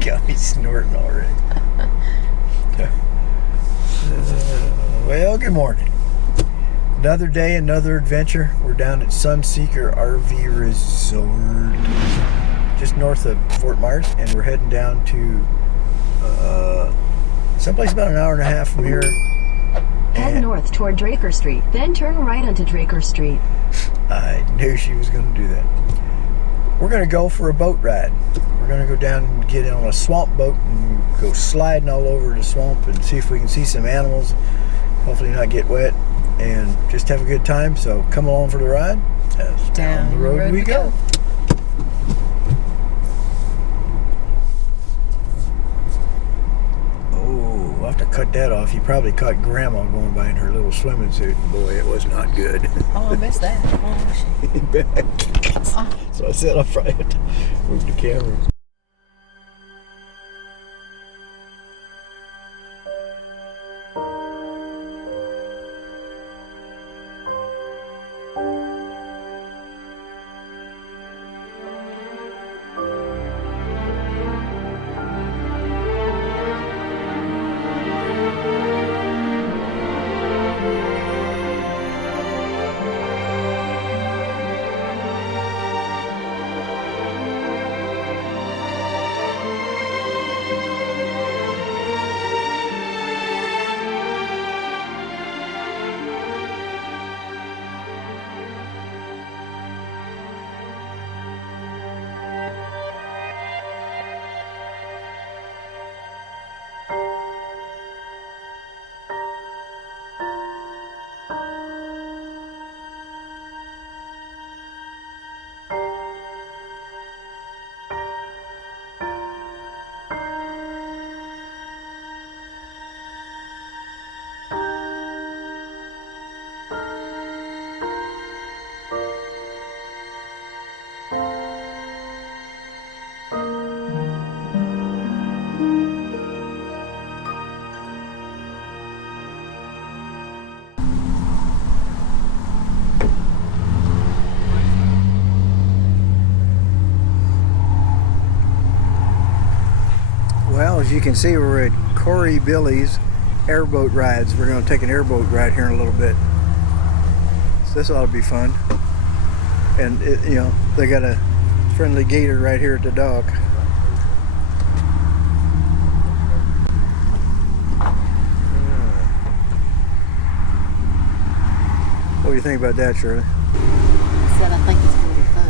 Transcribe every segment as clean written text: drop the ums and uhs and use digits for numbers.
Got me snorting already. Well, good morning. Another day, another adventure. We're down at Sunseeker RV Resort, just north of Fort Myers, and we're heading down to someplace about an hour and a half from here. Head north toward Draker Street, then turn right onto Draker Street. I knew she was going to do that. We're going to go for a boat ride. We're going to go down and get on a swamp boat and go sliding all over the swamp and see if we can see some animals. Hopefully not get wet and just have a good time. So come along for the ride. As down the road we go. Oh, I'll have to cut that off. You probably caught Grandma going by in her little swimming suit, and boy, it was not good. Oh, I missed that. Oh, So I said I'll probably have to move the camera. Well, as you can see, we're at Corey Billy's airboat rides. We're going to take an airboat ride here in a little bit. So this ought to be fun. And, you know, they got a friendly gator right here at the dock. What do you think about that, Shirley? I said I think it's going to be fun.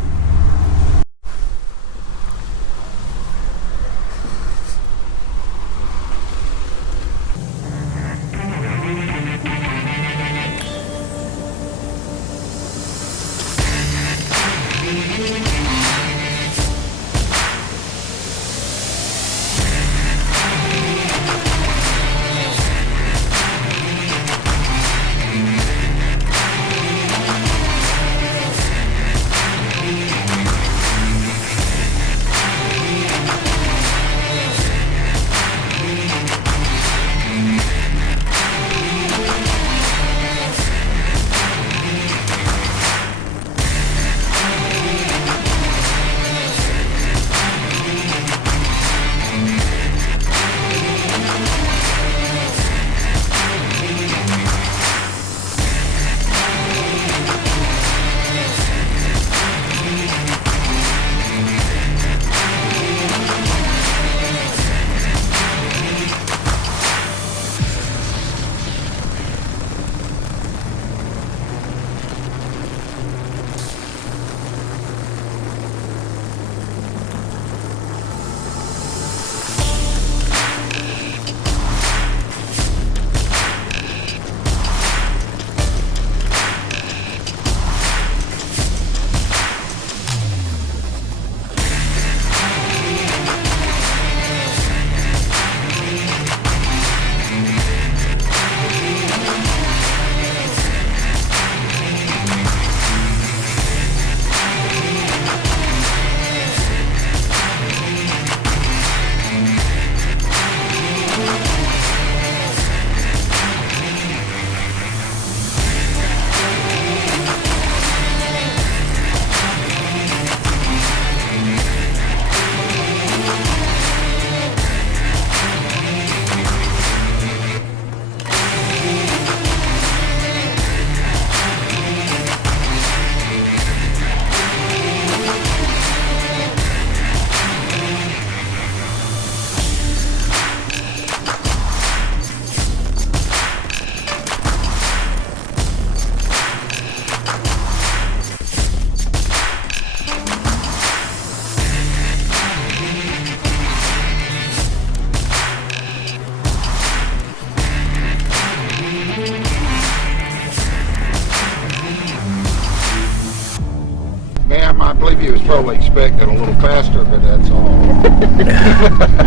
still expecting a little faster, but that's all.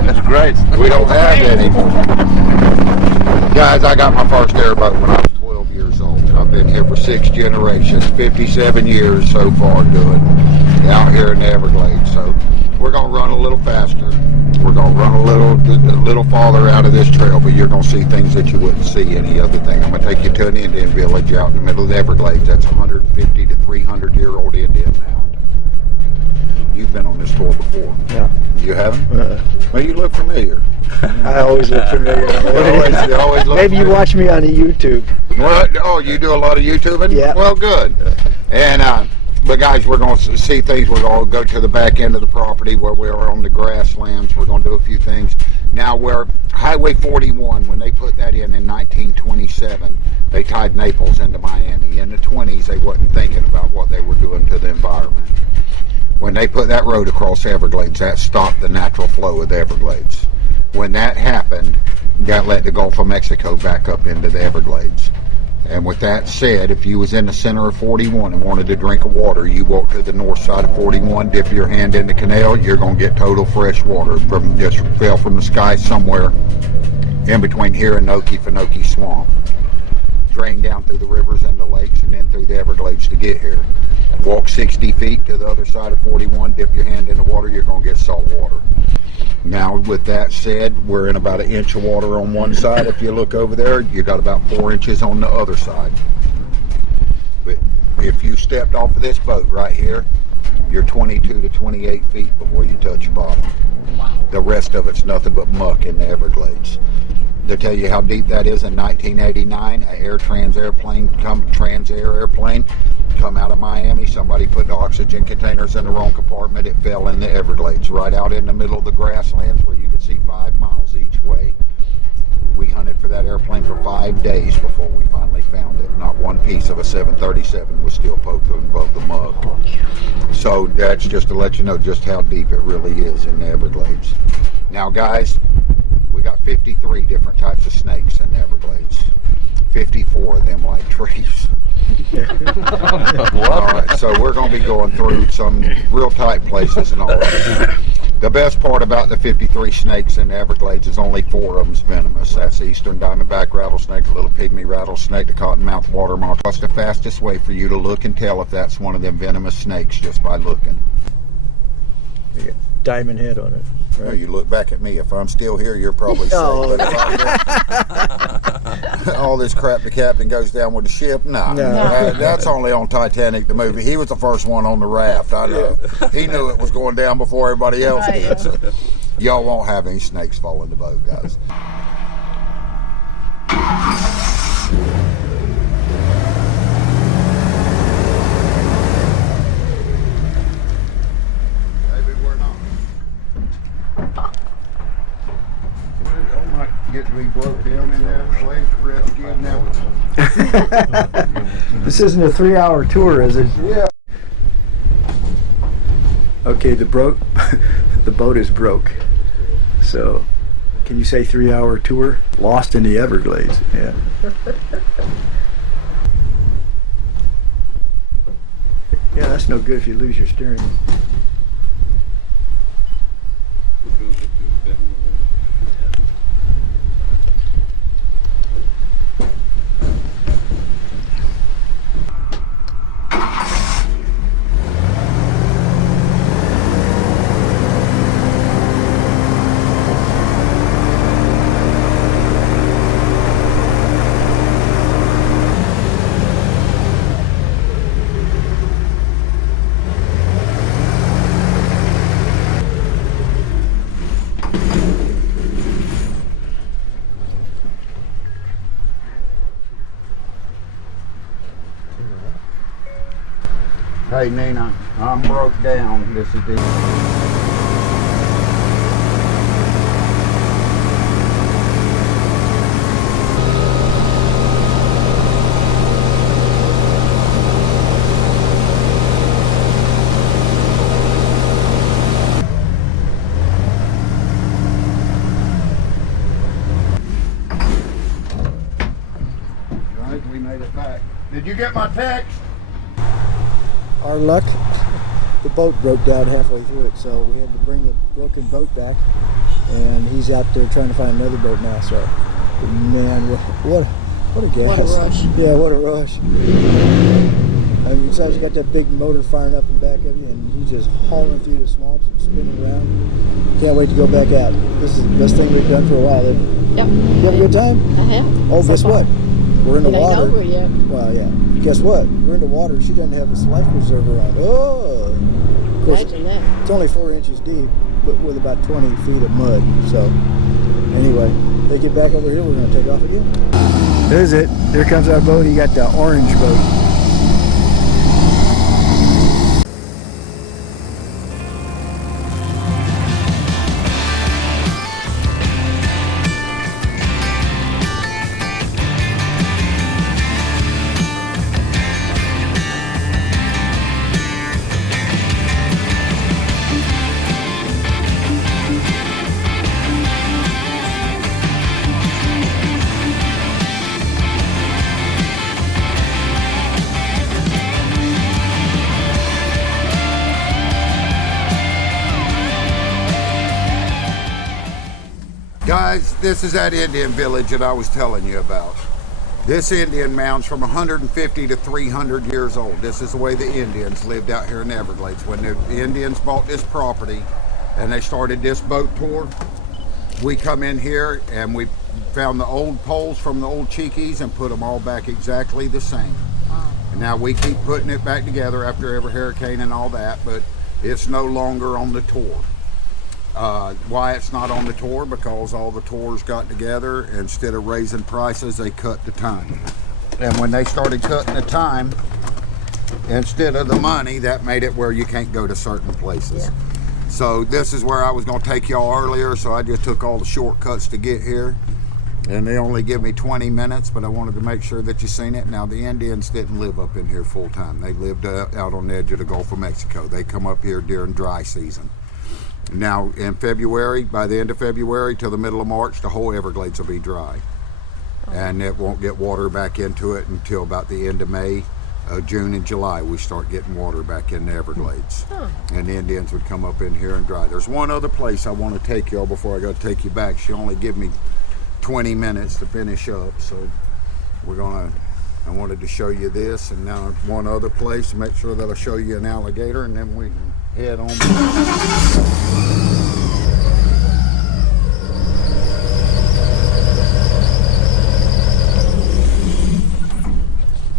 That's great. We don't have any. Guys, I got my first airboat when I was 12 years old. I've been here for 6 generations, 57 years so far doing out here in the Everglades. So we're going to run a little faster. We're going to run a little farther out of this trail, but you're going to see things that you wouldn't see any other thing. I'm going to take you to an Indian village out in the middle of the Everglades. That's 150 to 300-year-old Indian mound. You've been on this tour before. Yeah. You haven't? Well, you look familiar. I always look familiar. You always look Maybe you familiar. watch me on the YouTube. What? Oh, you do a lot of YouTubing? Yeah. Well, good. And but guys, we're going to see things. We're going to go to the back end of the property where we are on the grasslands. We're going to do a few things. Now, where Highway 41, when they put that in 1927, they tied Naples into Miami. In the 20s, they wasn't thinking about what they were doing to the environment. When they put that road across the Everglades, that stopped the natural flow of the Everglades. When that happened, that let the Gulf of Mexico back up into the Everglades. And with that said, if you was in the center of 41 and wanted to drink of water, you walk to the north side of 41, dip your hand in the canal, you're going to get total fresh water from just fell from the sky somewhere in between here and Okefenokee Swamp. Drain down through the rivers and the lakes and then through the Everglades to get here. Walk 60 feet to the other side of 41, dip your hand in the water, you're going to get salt water. Now, with that said, we're in about 1 inch of water on one side. If you look over there, you got about 4 inches on the other side. But if you stepped off of this boat right here, you're 22 to 28 feet before you touch bottom. The rest of it's nothing but muck in the Everglades. To tell you how deep that is, in 1989, an Transair airplane come out of Miami. Somebody put the oxygen containers in the wrong compartment. It fell in the Everglades, right out in the middle of the grasslands where you could see 5 miles each way. We hunted for that airplane for 5 days before we finally found it. Not one piece of a 737 was still poked above the mud. So that's just to let you know just how deep it really is in the Everglades. Now, guys, we got 53 different types of snakes in the Everglades. 54 of them like trees. All right, so we're going to be going through some real tight places and all that. The best part about the 53 snakes in the Everglades is only 4 of them's venomous. That's the eastern diamondback rattlesnake, the little pygmy rattlesnake, the cottonmouth water moth. What's the fastest way for you to look and tell if that's one of them venomous snakes just by looking? You got diamond head on it. Well, you look back at me. If I'm still here, you're probably safe. Oh. But if I'm here, all this crap the captain goes down with the ship, no. That's only on Titanic, the movie. He was the first one on the raft. I know. He knew it was going down before everybody else did. So y'all won't have any snakes fall in the boat, guys. Get to be broke down in there, slaves to rescue and everything. This isn't a 3-hour tour, is it? Yeah. Okay, the boat is broke. So, can you say 3-hour tour? Lost in the Everglades. Yeah. Yeah, that's no good if you lose your steering. Hey Nina, I'm broke down. This is the Right, we made it back. Did you get my text? Our luck the boat broke down halfway through it, so we had to bring the broken boat back, and he's out there trying to find another boat now. So, but man, what a gas! What a rush! Yeah, what a rush! I mean, besides you got that big motor firing up in back of you, and he's just hauling through the swamps and spinning around. Can't wait to go back out. This is the best thing we've done for a while. Yep. You have a good time? I have. Oh, So guess far. what? We're in the It ain't water. over yet. Well, yeah. Guess what? We're in the water. She doesn't have this life preserver on. Oh! Of course, Imagine that. it's only 4 inches deep, but with about 20 feet of mud. So, anyway, they get back over here, we're going to take off again. There's it. There comes our boat. He got the orange boat. Guys, this is that Indian village that I was telling you about. This Indian mound's from 150 to 300 years old. This is the way the Indians lived out here in the Everglades. When the Indians bought this property and they started this boat tour, we come in here and we found the old poles from the old Cheekies and put them all back exactly the same. And now we keep putting it back together after every hurricane and all that, but it's no longer on the tour. Why it's not on the tour? Because all the tours got together, instead of raising prices, they cut the time. And when they started cutting the time, instead of the money, that made it where you can't go to certain places. Yeah. So this is where I was going to take y'all earlier, so I just took all the shortcuts to get here. And they only give me 20 minutes, but I wanted to make sure that you seen it. Now, the Indians didn't live up in here full time. They lived out on the edge of the Gulf of Mexico. They come up here during dry season. Now in February, by the end of February till the middle of March, the whole Everglades will be dry. And it won't get water back into it until about the end of May. June and July we start getting water back in the Everglades. And the Indians would come up in here and dry. There's one other place I want to take y'all before I go take you back. She only give me 20 minutes to finish up, so I wanted to show you this, and now one other place to make sure that I show you an alligator, and then we can head on back.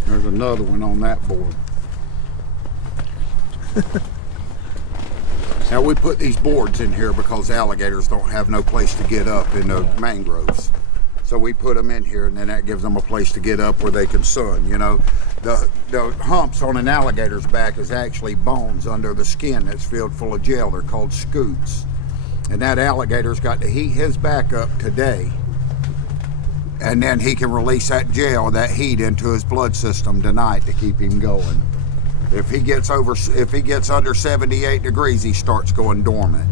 There's another one on that board. Now we put these boards in here because alligators don't have no place to get up in the mangroves. So we put them in here, and then that gives them a place to get up where they can sun. You know, the humps on an alligator's back is actually bones under the skin that's filled full of gel. They're called scutes. And that alligator's got to heat his back up today, and then he can release that gel, that heat, into his blood system tonight to keep him going. If he gets under 78 degrees, he starts going dormant.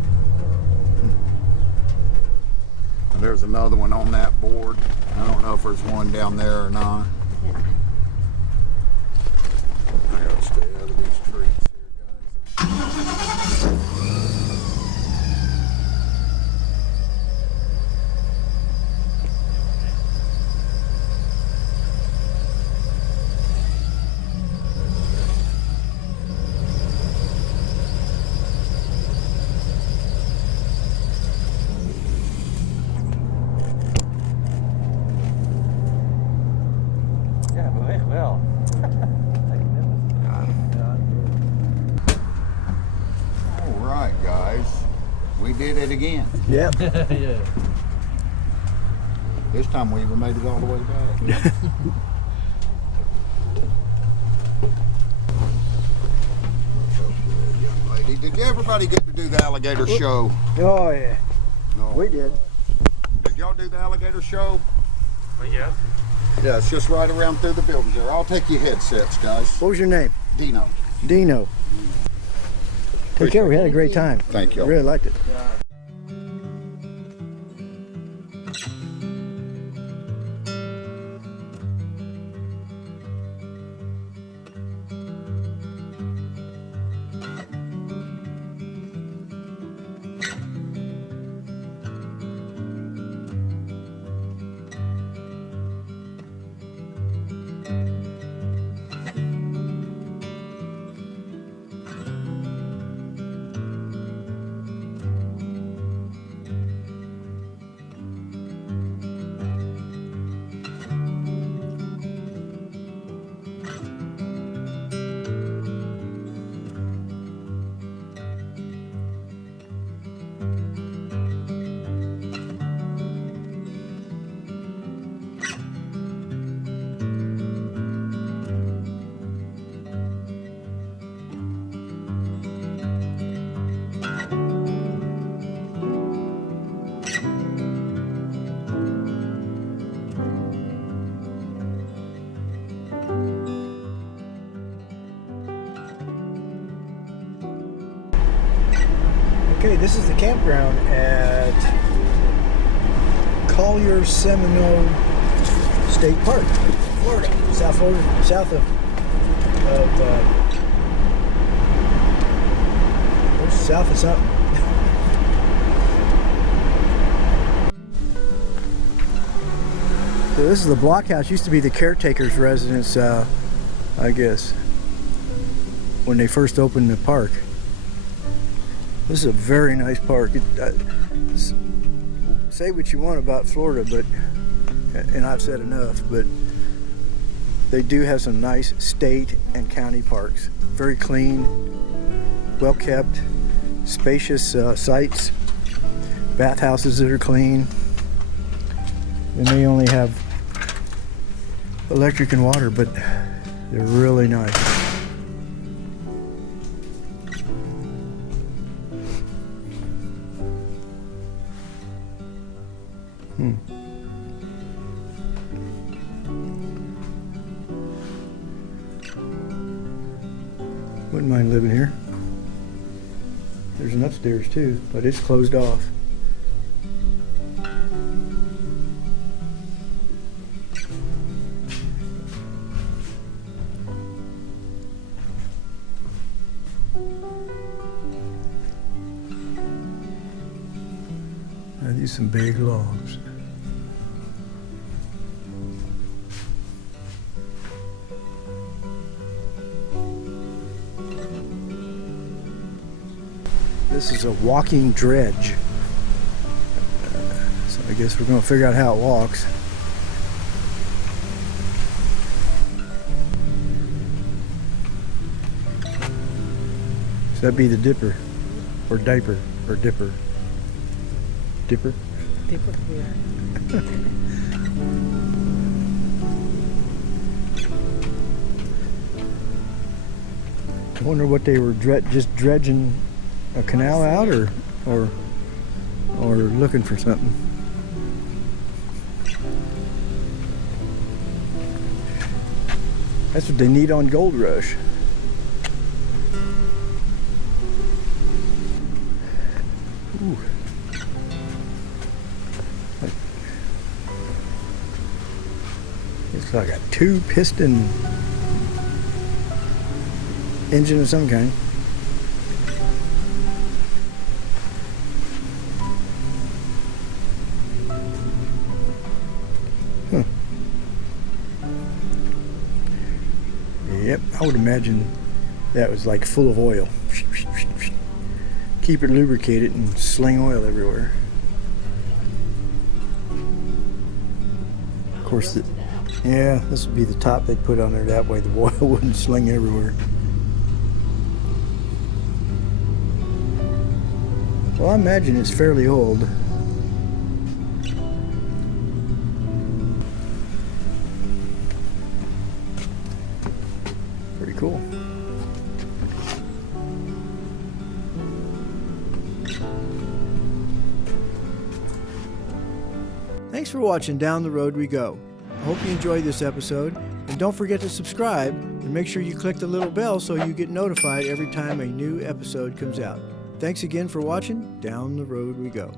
And there's another one on that board. I don't know if there's one down there or not. I gotta stay out of these trees here, guys. Did it again. Yep. Yeah. This time we even made it all the way back. Young lady, did everybody get to do the alligator show? Oh, yeah. No. We did. Did y'all do the alligator show? Yes. Yeah, it's just right around through the buildings there. I'll take your headsets, guys. What was your name? Dino. Dino. Take care. We had a great time. Thank you. I really liked it. This is the campground at Collier Seminole State Park, Florida, South Florida, south of south of something. So this is the blockhouse. Used to be the caretaker's residence, I guess, when they first opened the park. This is a very nice park. Say what you want about Florida, but, and I've said enough, but they do have some nice state and county parks. Very clean, well kept, spacious sites, bathhouses that are clean, and they only have electric and water, but they're really nice. Wouldn't mind living here. There's an upstairs too, but it's closed off. Now these some big logs. This is a walking dredge. So I guess we're going to figure out how it walks. So that'd be the dipper, or diaper, or dipper. Dipper? Dipper, yeah. I wonder what they were just dredging a canal out, or looking for something. That's what they need on Gold Rush. Ooh. It's like a 2-piston engine of some kind. Yep, I would imagine that was like full of oil. Keep it lubricated and sling oil everywhere. Of course, yeah, this would be the top they'd put on there. That way the oil wouldn't sling everywhere. Well, I imagine it's fairly old. Pretty cool. Thanks for watching Down the Road We Go. I hope you enjoyed this episode, and don't forget to subscribe and make sure you click the little bell so you get notified every time a new episode comes out. Thanks again for watching Down the Road We Go.